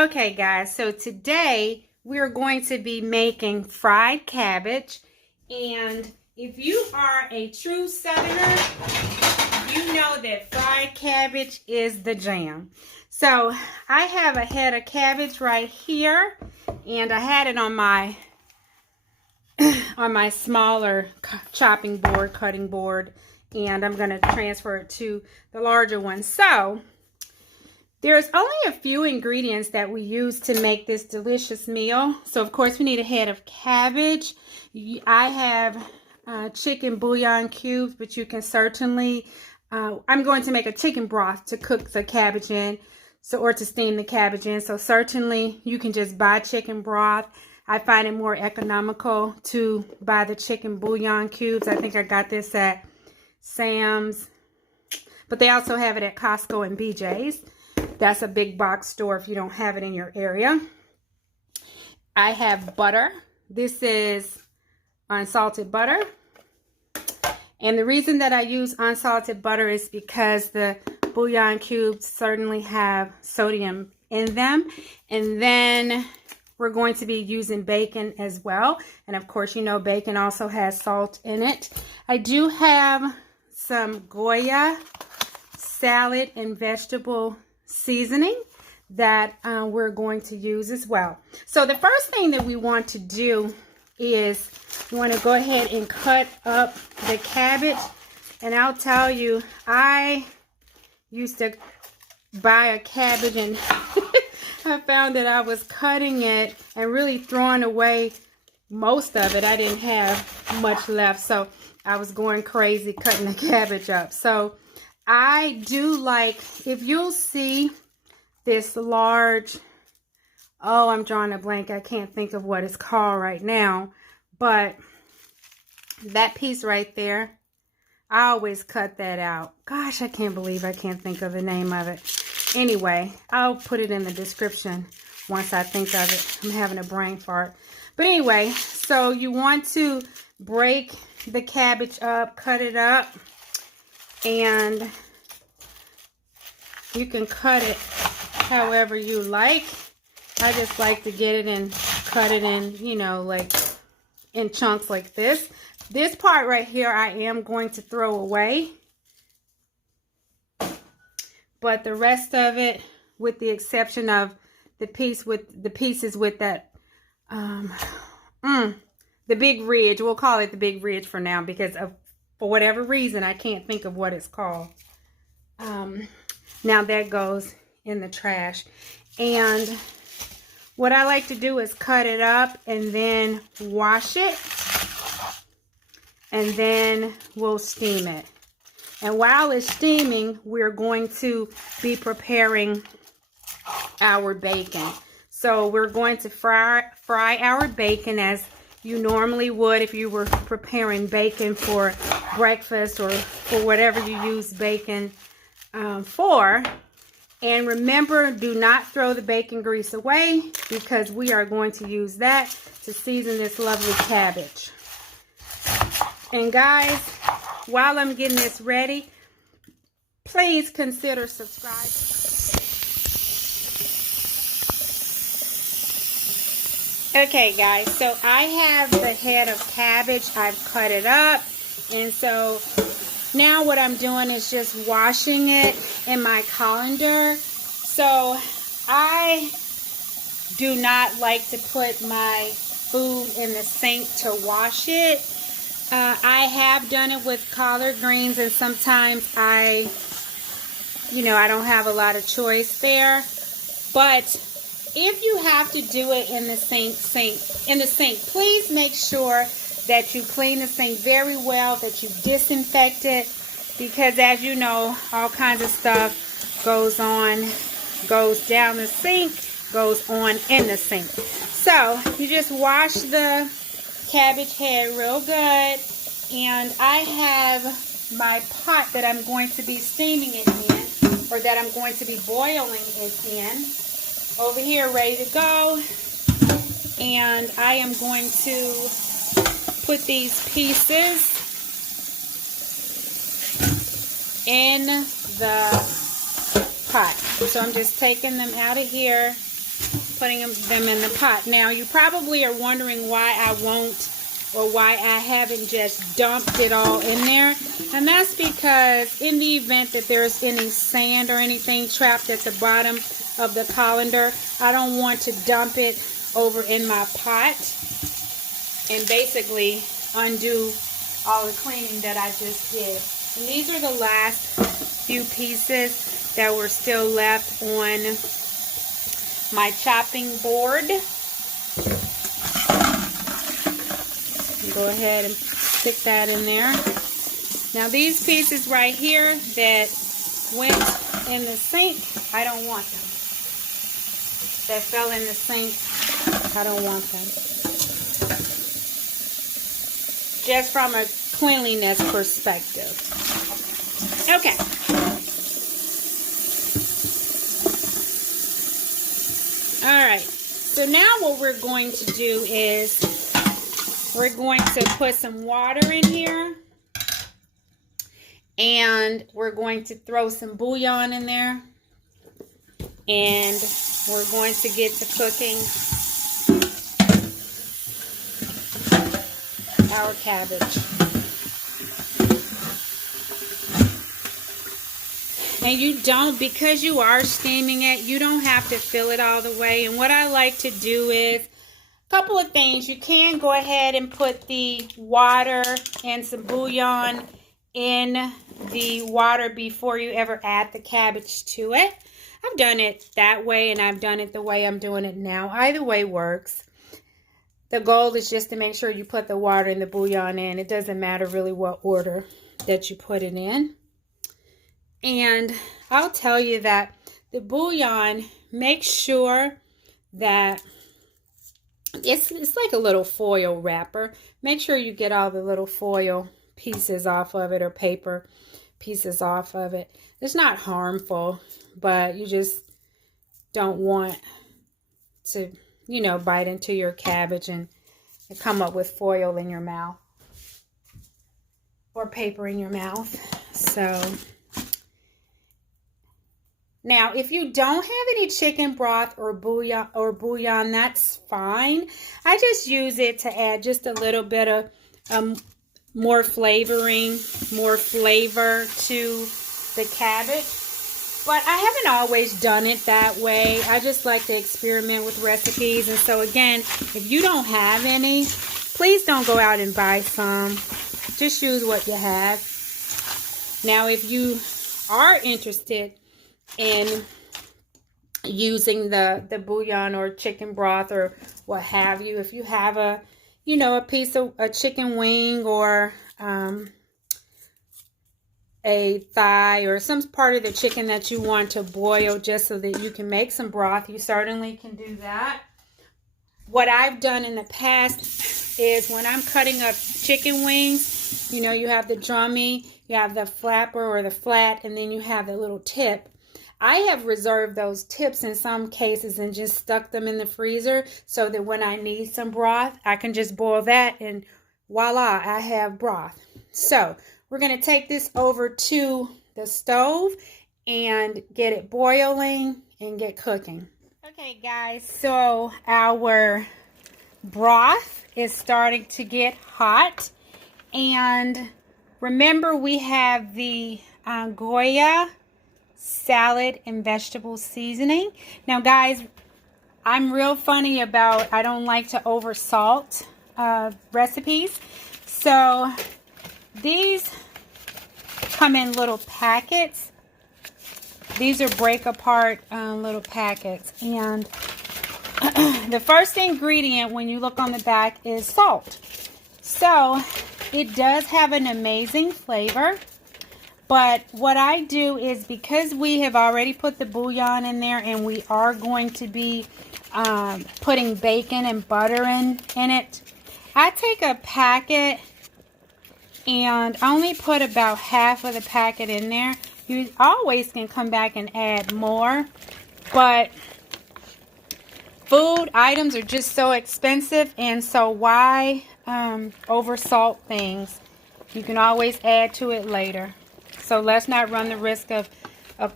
Okay guys, so today we're going to be making fried cabbage, and if you are a true Southerner, you know that fried cabbage is the jam. So I have a head of cabbage right here, and I had it on my smaller chopping board, cutting board, and I'm going to transfer it to the larger one. So there's only a few ingredients that we use to make this delicious meal. So of course we need a head of cabbage. I have chicken bouillon cubes, but you can certainly, I'm going to make a chicken broth to cook the cabbage in, or to steam the cabbage in. So certainly you can just buy chicken broth. I find it more economical to buy the chicken bouillon cubes. I think I got this at Sam's, but they also have it at Costco and BJ's. That's a big box store if you don't have it in your area. I have butter. This is unsalted butter. And the reason that I use unsalted butter is because the bouillon cubes certainly have sodium in them. And then we're going to be using bacon as well. And of course, you know, bacon also has salt in it. I do have some Goya salad and vegetable seasoning that we're going to use as well. So the first thing that we want to do is you want to go ahead and cut up the cabbage. And I'll tell you, I used to buy a cabbage and I found that I was cutting it and really throwing away most of it. I didn't have much left, so I was going crazy cutting the cabbage up. So I do like, if you'll see this large, oh, I'm drawing a blank. I can't think of what it's called right now, but that piece right there, I always cut that out. Gosh, I can't believe I can't think of the name of it. Anyway, I'll put it in the description once I think of it. I'm having a brain fart. But anyway, so you want to break the cabbage up, cut it up, and you can cut it however you like. I just like to get it and cut it in, you know, like in chunks like this. This part right here I am going to throw away. But the rest of it, with the exception of the pieces with that, the big ridge, we'll call it the big ridge for now, because for whatever reason, I can't think of what it's called. Now that goes in the trash. And what I like to do is cut it up and then wash it. And then we'll steam it. And while it's steaming, we're going to be preparing our bacon. So we're going to fry our bacon as you normally would if you were preparing bacon for breakfast or for whatever you use bacon for. And remember, do not throw the bacon grease away, because we are going to use that to season this lovely cabbage. And guys, while I'm getting this ready, please consider subscribing. Okay guys, so I have the head of cabbage. I've cut it up, and so now what I'm doing is just washing it in my colander. So I do not like to put my food in the sink to wash it. I have done it with collard greens, and sometimes I don't have a lot of choice there. But if you have to do it in the sink, please make sure that you clean the sink very well, that you disinfect it, because as you know, all kinds of stuff goes down the sink, goes on in the sink. So you just wash the cabbage head real good, and I have my pot that I'm going to be steaming it in, or that I'm going to be boiling it in, over here ready to go. And I am going to put these pieces in the pot. So I'm just taking them out of here putting them in the pot. Now, you probably are wondering why I won't, or why I haven't just dumped it all in there. And that's because in the event that there's any sand or anything trapped at the bottom of the colander, I don't want to dump it over in my pot and basically undo all the cleaning that I just did. And these are the last few pieces that were still left on my chopping board. Go ahead and stick that in there. Now these pieces right here that went in the sink, I don't want them. That fell in the sink, I don't want them. Just from a cleanliness perspective. Okay. Alright, so now what we're going to do is we're going to put some water in here, and we're going to throw some bouillon in there, and we're going to get to cooking our cabbage. And you don't, because you are steaming it, you don't have to fill it all the way. And what I like to do is a couple of things. You can go ahead and put the water and some bouillon in the water before you ever add the cabbage to it. I've done it that way, and I've done it the way I'm doing it now. Either way works. The goal is just to make sure you put the water and the bouillon in. It doesn't matter really what order that you put it in. And I'll tell you that the bouillon, make sure that it's like a little foil wrapper. Make sure you get all the little foil pieces off of it, or paper pieces off of it. It's not harmful, but you just don't want to, you know, bite into your cabbage and come up with foil in your mouth or paper in your mouth. So now, if you don't have any chicken broth or bouillon, that's fine. I just use it to add just a little bit of more flavoring, more flavor to the cabbage. But I haven't always done it that way. I just like to experiment with recipes. And so again, if you don't have any, please don't go out and buy some. Just use what you have. Now, if you are interested in using the bouillon or chicken broth or what have you, if you have a piece of a chicken wing or a thigh or some part of the chicken that you want to boil just so that you can make some broth, you certainly can do that. What I've done in the past is when I'm cutting up chicken wings, you know, you have the drummy, you have the flapper or the flat, and then you have the little tip. I have reserved those tips in some cases and just stuck them in the freezer so that when I need some broth, I can just boil that and voila, I have broth. So we're going to take this over to the stove and get it boiling and get cooking. Okay guys, so our broth is starting to get hot, and remember we have the Goya salad and vegetable seasoning. Now guys, I'm real funny about, I don't like to over salt recipes, so these come in little packets. These are break apart little packets, and the first ingredient when you look on the back is salt. So it does have an amazing flavor. But what I do is, because we have already put the bouillon in there and we are going to be putting bacon and butter in it, I take a packet and only put about half of the packet in there. You always can come back and add more, but food items are just so expensive, and so why over salt things? You can always add to it later. So let's not run the risk of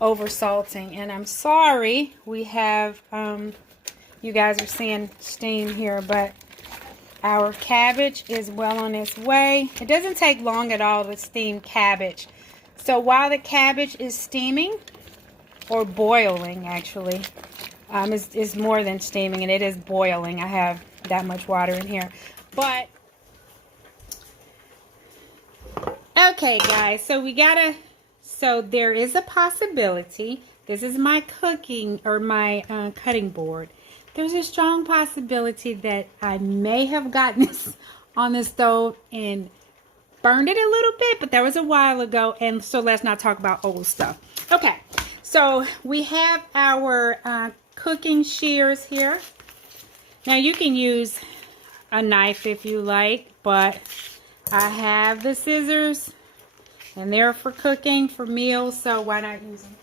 over salting. And I'm sorry, we have you guys are seeing steam here, but our cabbage is well on its way. It doesn't take long at all to steam cabbage. So while the cabbage is steaming, or boiling actually, it's more than steaming, and it is boiling. I have that much water in here. But, okay guys, so there is a possibility. This is my cooking, or my cutting board. There's a strong possibility that I may have gotten this on the stove and burned it a little bit, but that was a while ago, and so let's not talk about old stuff. Okay, so we have our cooking shears here. Now you can use a knife if you like, but I have the scissors, and they're for cooking, for meals, so why not use them?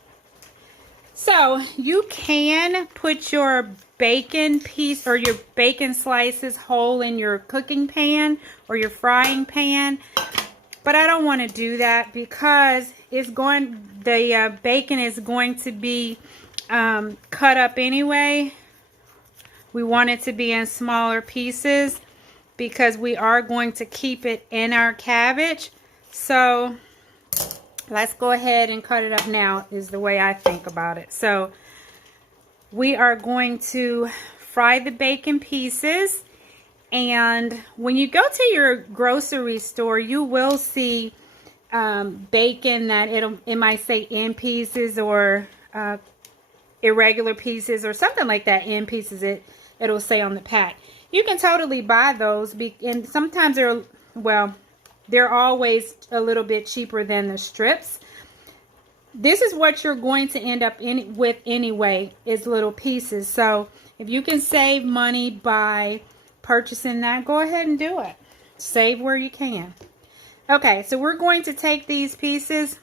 So you can put your bacon piece or your bacon slices whole in your cooking pan or your frying pan, but I don't want to do that because the bacon is going to be cut up anyway. We want it to be in smaller pieces because we are going to keep it in our cabbage. So let's go ahead and cut it up now, is the way I think about it. So we are going to fry the bacon pieces, and when you go to your grocery store, you will see bacon that it might say in pieces or irregular pieces or something like that. In pieces, it'll say on the pack. You can totally buy those, and sometimes they're always a little bit cheaper than the strips. This is what you're going to end up with anyway, is little pieces. So if you can save money by purchasing that, go ahead and do it. Save where you can. Okay, so we're going to take these pieces.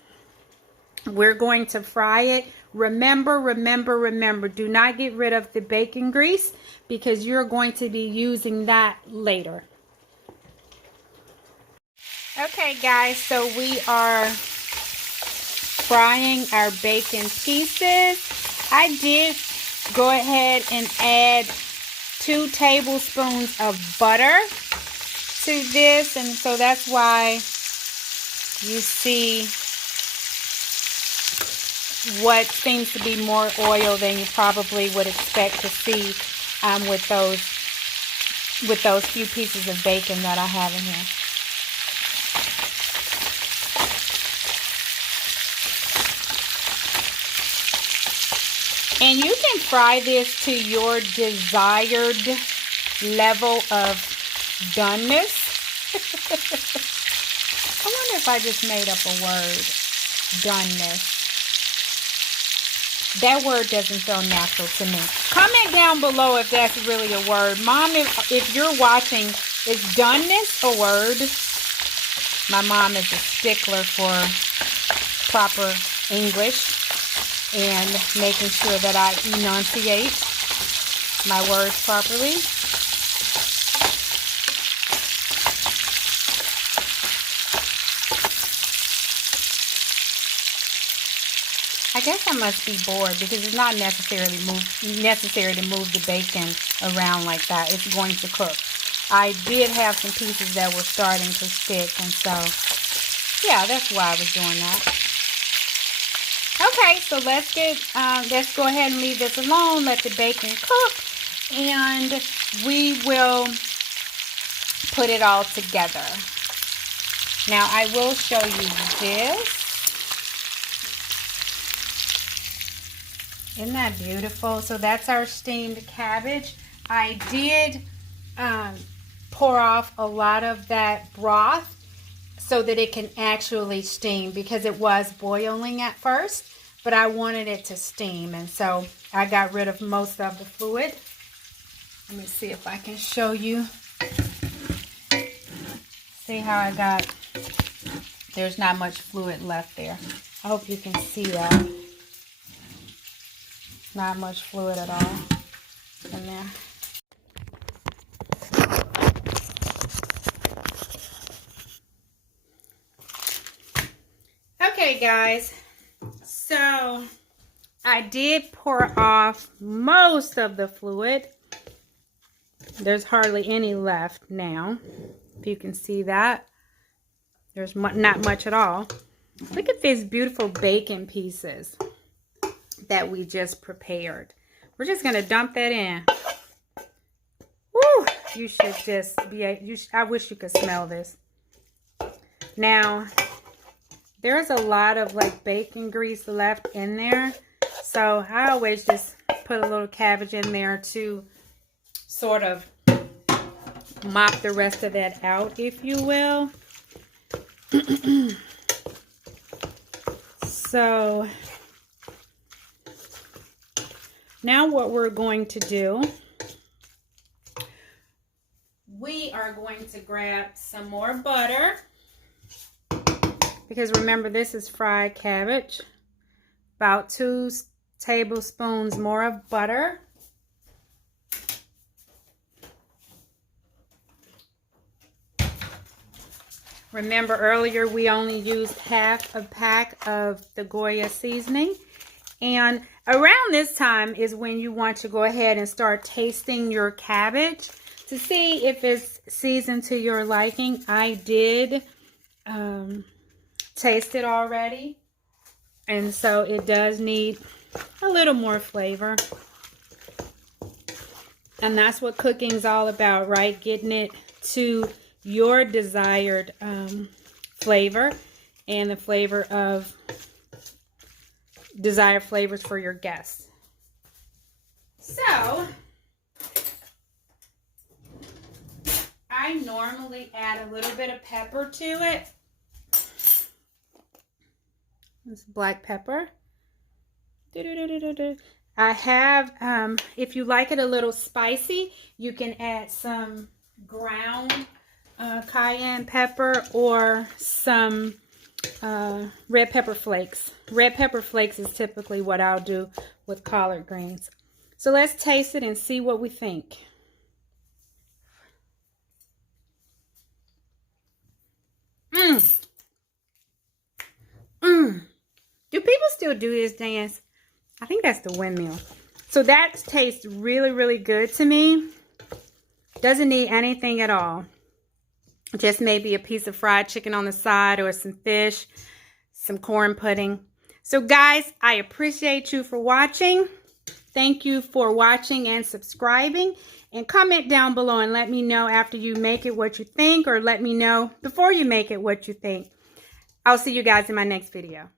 We're going to fry it. Remember, do not get rid of the bacon grease because you're going to be using that later. Okay guys, so we are frying our bacon pieces. I did go ahead and add 2 tablespoons of butter to this, and so that's why you see what seems to be more oil than you probably would expect to see with those few pieces of bacon that I have in here. And you can fry this to your desired level of doneness. I wonder if I just made up a word, doneness. That word doesn't feel natural to me. Comment down below if that's really a word. Mom, if you're watching, is doneness a word? My mom is a stickler for proper English and making sure that I enunciate my words properly. I guess I must be bored because it's not necessary to move the bacon around like that. It's going to cook. I did have some pieces that were starting to stick, and so yeah, that's why I was doing that. Okay, so let's go ahead and leave this alone. Let the bacon cook, and we will put it all together. Now I will show you this. Isn't that beautiful? So that's our steamed cabbage. I did pour off a lot of that broth so that it can actually steam, because it was boiling at first, but I wanted it to steam, and so I got rid of most of the fluid. Let me see if I can show you. See how there's not much fluid left there. I hope you can see that. Not much fluid at all in there. Okay guys, so I did pour off most of the fluid. There's hardly any left now. If you can see that. There's not much at all. Look at these beautiful bacon pieces that we just prepared. We're just going to dump that in. Woo! You should just be, I wish you could smell this. Now, there's a lot of like bacon grease left in there. So I always just put a little cabbage in there to sort of mop the rest of that out, if you will. So now what we're going to do, we are going to grab some more butter, because remember, this is fried cabbage. About 2 tablespoons more of butter. Remember earlier we only used half a pack of the Goya seasoning. And around this time is when you want to go ahead and start tasting your cabbage to see if it's seasoned to your liking. I did taste it already. And so it does need a little more flavor. And that's what cooking's all about, right? Getting it to your desired flavor and the flavor of desired flavors for your guests. So I normally add a little bit of pepper to it. This black pepper. I have, if you like it a little spicy, you can add some ground cayenne pepper or some red pepper flakes. Red pepper flakes is typically what I'll do with collard greens. So let's taste it and see what we think. Do people still do this dance? I think that's the windmill. So that tastes really, really good to me. Doesn't need anything at all. Just maybe a piece of fried chicken on the side or some fish, some corn pudding. So guys, I appreciate you for watching. Thank you for watching and subscribing. And comment down below and let me know after you make it what you think, or let me know before you make it what you think. I'll see you guys in my next video.